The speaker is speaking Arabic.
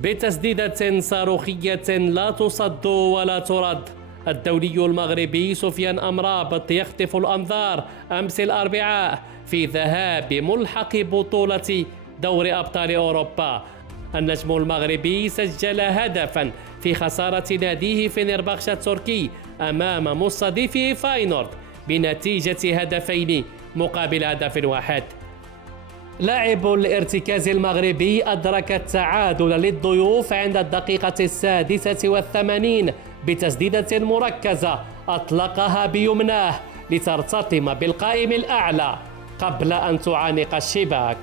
بتسديدة صاروخية لا تصد ولا ترد. الدولي المغربي سفيان أمرابط يخطف الأنظار أمس الأربعاء في ذهاب ملحق بطولة دوري أبطال أوروبا. النجم المغربي سجل هدفا في خسارة ناديه فنربخشة التركي أمام مستضيفه فاينورد بنتيجة هدفين مقابل هدف واحد. لاعب الارتكاز المغربي أدرك التعادل للضيوف عند الدقيقة 86 بتسديدة مركزة أطلقها بيمناه لترتطم بالقائم الأعلى قبل أن تعانق الشباك.